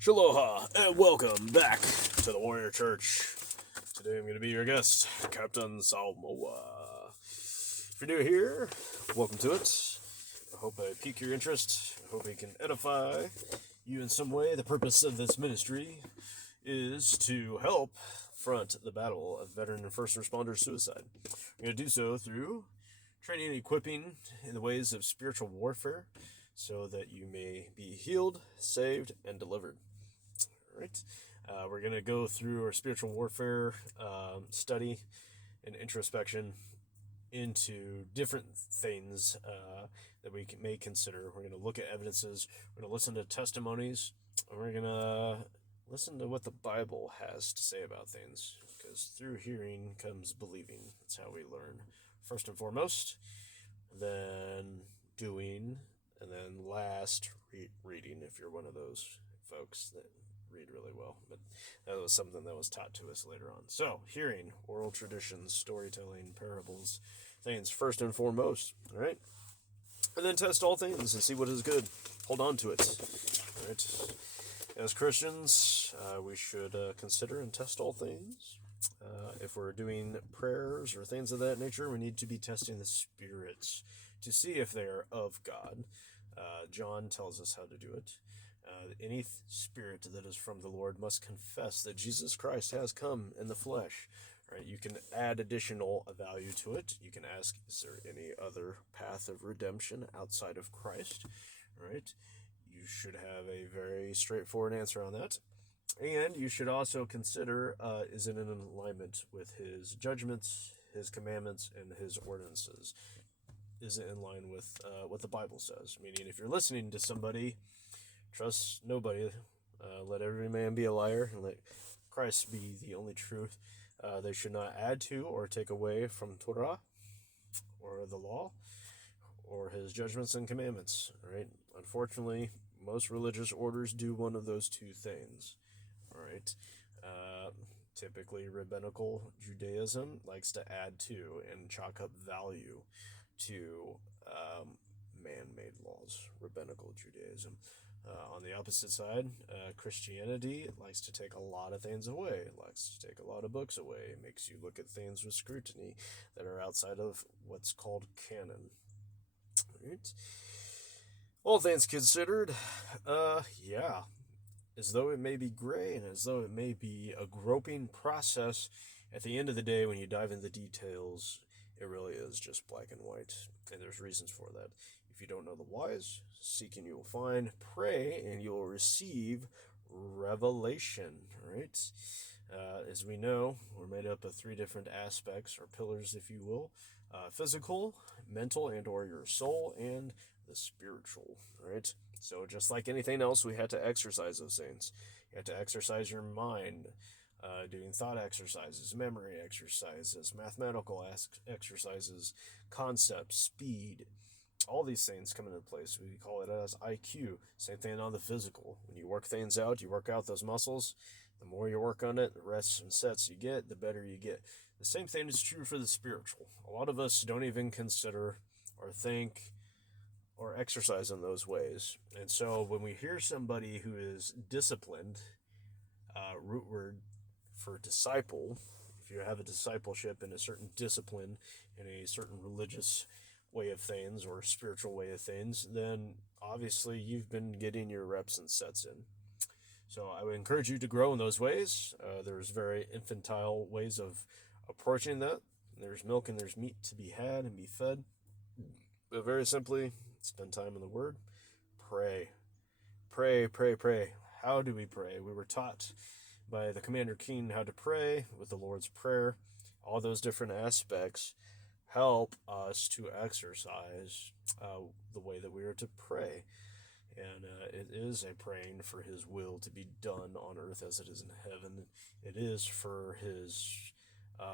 Shaloha, and welcome back to the Warrior Church. Today I'm going to be your guest, Captain Salmoa. If you're new here, welcome to it. I hope I pique your interest. I hope I can edify you in some way. The purpose of this ministry is to help front the battle of veteran and first responder suicide. I'm going to do so through training and equipping in the ways of spiritual warfare so that you may be healed, saved, and delivered. All right. We're going to go through our spiritual warfare study and introspection into different things that we may consider. We're going to look at evidences. We're going to listen to testimonies. And we're going to listen to what the Bible has to say about things. Because through hearing comes believing. That's how we learn. First and foremost, then doing, and then last, reading, if you're one of those folks that read really well. But that was something that was taught to us later on. So, hearing, oral traditions, storytelling, parables, things first and foremost. All right? And then test all things and see what is good. Hold on to it. All right? As Christians, we should consider and test all things. If we're doing prayers or things of that nature, we need to be testing the spirits to see if they are of God. John tells us how to do it. Any spirit that is from the Lord must confess that Jesus Christ has come in the flesh. Right? You can add additional value to it. You can ask, is there any other path of redemption outside of Christ? Right? You should have a very straightforward answer on that. And you should also consider, is it in alignment with his judgments, his commandments, and his ordinances? Is it in line with what the Bible says? Meaning, if you're listening to somebody, trust nobody. Let every man be a liar, and let Christ be the only truth. They should not add to or take away from Torah or the law or his judgments and commandments. Right? Unfortunately, most religious orders do one of those two things. All right. Typically, rabbinical Judaism likes to add to and chalk up value to man-made laws. Rabbinical Judaism. On the opposite side, Christianity likes to take a lot of things away. It likes to take a lot of books away. It makes you look at things with scrutiny that are outside of what's called canon. Right? All things considered, yeah. As though it may be gray and as though it may be a groping process, at the end of the day, when you dive into the details, it really is just black and white. And there's reasons for that. If you don't know the whys, seek and you will find, pray and you will receive revelation, right? As we know, we're made up of three different aspects, or pillars, if you will. Physical, mental, and or your soul, and the spiritual, right? So just like anything else, we had to exercise those things. You had to exercise your mind, doing thought exercises, memory exercises, mathematical exercises, concepts, speed. All these things come into place. We call it as IQ. Same thing on the physical. When you work things out, you work out those muscles. The more you work on it, the rests and sets you get, the better you get. The same thing is true for the spiritual. A lot of us don't even consider or think or exercise in those ways. And so when we hear somebody who is disciplined, root word for disciple, if you have a discipleship in a certain discipline, in a certain religious way of things or spiritual way of things, then obviously you've been getting your reps and sets in. So I would encourage you to grow in those ways. There's very infantile ways of approaching that. There's milk and there's meat to be had and be fed. But very simply, spend time in the Word. Pray. Pray, pray, pray. How do we pray? We were taught by the Commander King how to pray with the Lord's Prayer. All those different aspects help us to exercise the way that we are to pray. And it is a praying for his will to be done on earth as it is in heaven. It is for his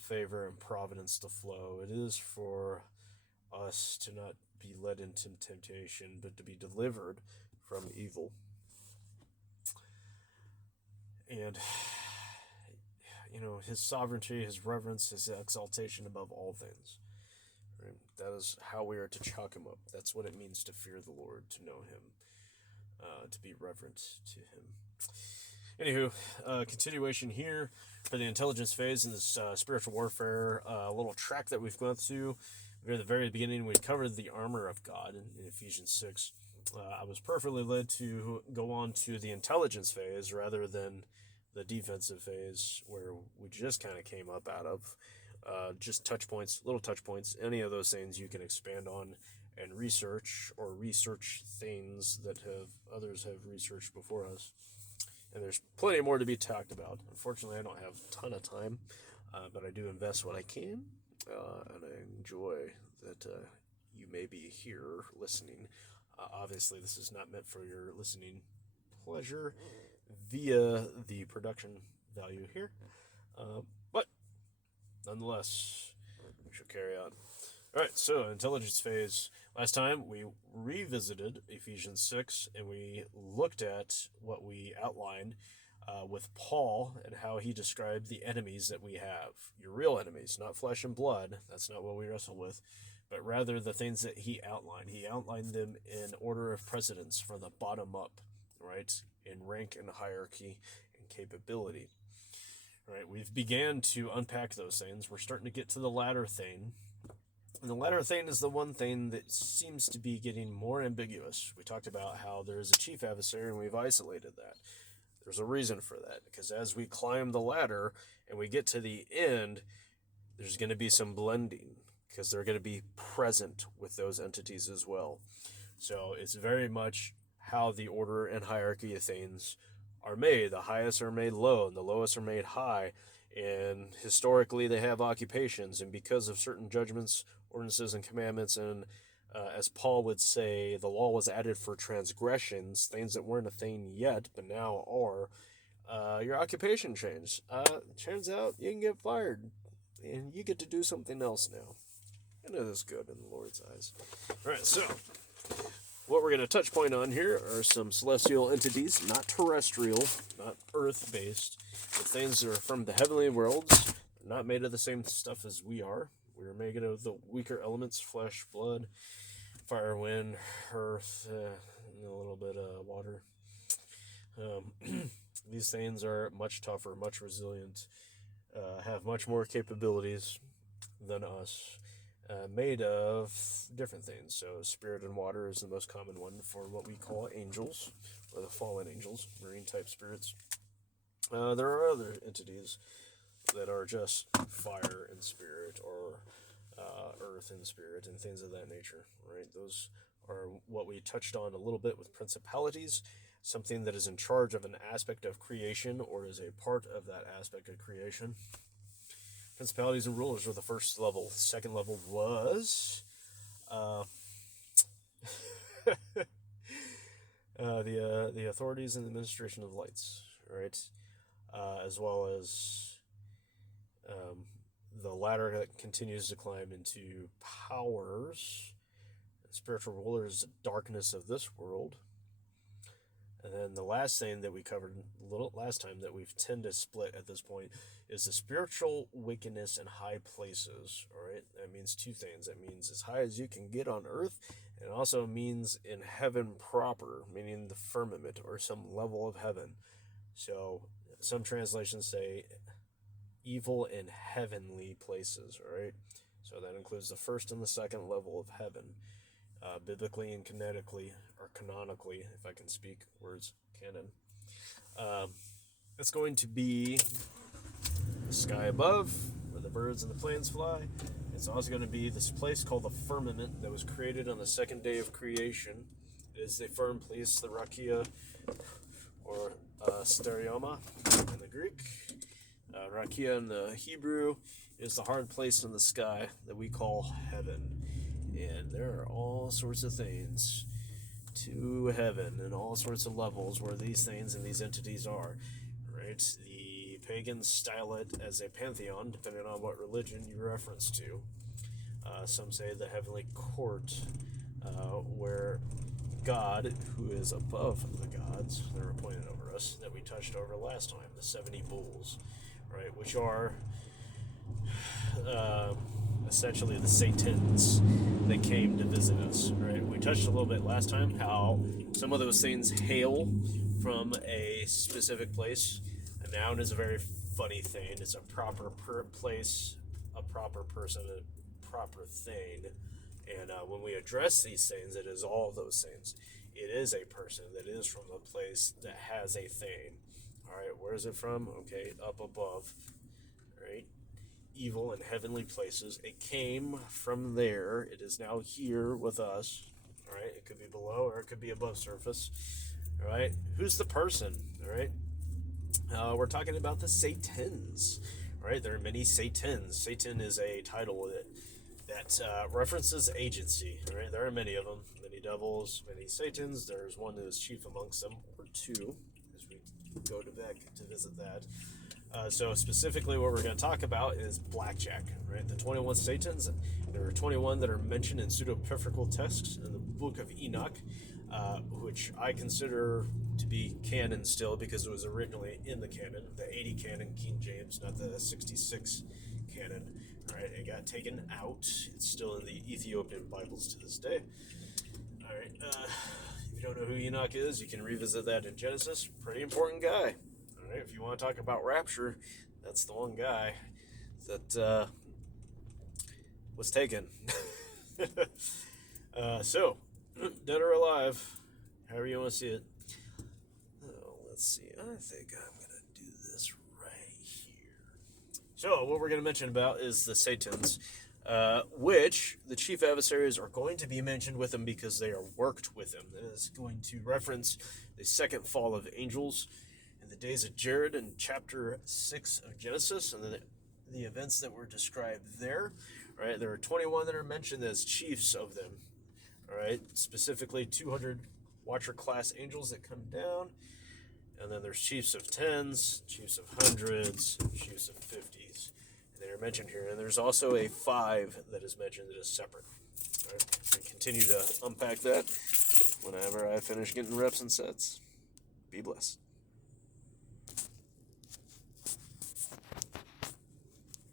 favor and providence to flow. It is for us to not be led into temptation, but to be delivered from evil. And, his sovereignty, his reverence, his exaltation above all things. Right? That is how we are to chalk him up. That's what it means to fear the Lord, to know him. to be reverent to him. Anywho, continuation here for the intelligence phase in this spiritual warfare little track that we've gone through. At the very beginning, we covered the armor of God in Ephesians 6. I was perfectly led to go on to the intelligence phase rather than the defensive phase, where we just kind of came up out of. Just touch points, little touch points, any of those things you can expand on and research, or research things that others have researched before us. And there's plenty more to be talked about. Unfortunately, I don't have a ton of time, but I do invest what I can, and I enjoy that you may be here listening. Obviously, this is not meant for your listening pleasure via the production value here, but nonetheless, we shall carry on. All right, so intelligence phase. Last time we revisited Ephesians 6, and we looked at what we outlined with Paul and how he described the enemies that we have. Your real enemies, not flesh and blood. That's not what we wrestle with, but rather the things that he outlined. He outlined them in order of precedence from the bottom up, right, in rank and hierarchy and capability. All right, we've began to unpack those things. We're starting to get to the latter thing. And the latter thing is the one thing that seems to be getting more ambiguous. We talked about how there is a chief adversary, and we've isolated that. There's a reason for that, because as we climb the ladder and we get to the end, there's going to be some blending, because they're going to be present with those entities as well. So it's very much how the order and hierarchy of things are made. The highest are made low, and the lowest are made high. And historically, they have occupations, and because of certain judgments, ordinances, and commandments, and as Paul would say, the law was added for transgressions, things that weren't a thing yet, but now are, your occupation changed. Turns out you can get fired, and you get to do something else now. And it is good in the Lord's eyes. All right, so what we're going to touch point on here are some celestial entities, not terrestrial, not earth-based, but things that are from the heavenly worlds. They're not made of the same stuff as we are. We're made of the weaker elements: flesh, blood, fire, wind, earth, and a little bit of water. These things are much tougher, much resilient, have much more capabilities than us. Made of different things. So spirit and water is the most common one for what we call angels, or the fallen angels, marine type spirits. There are other entities that are just fire and spirit, or earth and spirit, and things of that nature, right? Those are what we touched on a little bit with principalities, something that is in charge of an aspect of creation or is a part of that aspect of creation. Principalities and rulers were the first level. The second level was the authorities and administration of lights, right? As well as the ladder that continues to climb into powers, spiritual rulers, the darkness of this world. And then the last thing that we covered a little last time that we've tend to split at this point is the spiritual wickedness in high places. All right, that means two things. That means as high as you can get on earth, and it also means in heaven proper, meaning the firmament or some level of heaven. So some translations say evil in heavenly places. All right, so that includes the first and the second level of heaven. Biblically and canonically, or canonically, if I can speak words, canon. It's going to be the sky above, where the birds and the planes fly. It's also going to be this place called the firmament that was created on the second day of creation. It is the firm place, the rakia, or stereoma in the Greek. Rakia in the Hebrew is the hard place in the sky that we call heaven. And there are all sorts of things to heaven and all sorts of levels where these things and these entities are, right? The pagans style it as a pantheon, depending on what religion you reference to. Some say the heavenly court, where God, who is above the gods that are appointed over us, that we touched over last time, the 70 bulls, right, which are essentially the Satans that came to visit us, right? We touched a little bit last time how some of those things hail from a specific place. A noun is a very funny thing. It's a proper place, a proper person, a proper thing. And when we address these things, it is all those things. It is a person that is from a place that has a thing. All right, where is it from? Okay, up above. All right, evil and heavenly places. It came from there. It is now here with us. All right, it could be below or it could be above surface. All right, who's the person? All right, we're talking about the Satans. All right, there are many Satans. Satan is a title that references agency. All right, there are many of them. Many devils, many Satans. There's one that is chief amongst them, or two, as we go back to visit that. So specifically what we're going to talk about is blackjack, right? The 21 Satans. There are 21 that are mentioned in pseudepigraphal texts in the book of Enoch, which I consider to be canon still because it was originally in the canon, the 80 canon, King James, not the 66 canon. All right, it got taken out. It's still in the Ethiopian Bibles to this day. All right, if you don't know who Enoch is, you can revisit that in Genesis. Pretty important guy. All right, if you want to talk about rapture, that's the one guy that was taken. So, dead or alive, however you want to see it. Oh, let's see. I think I'm going to do this right here. So, what we're going to mention about is the Satans, which the chief adversaries are going to be mentioned with them because they are worked with them. It is going to reference the second fall of angels in the days of Jared in chapter 6 of Genesis, and then the events that were described there. Right, there are 21 that are mentioned as chiefs of them. All right, specifically 200 Watcher class angels that come down, and then there's chiefs of tens, chiefs of hundreds, chiefs of 50s. And they are mentioned here, and there's also a 5 that is mentioned that is separate. All right, and continue to unpack that whenever I finish getting reps and sets. Be blessed.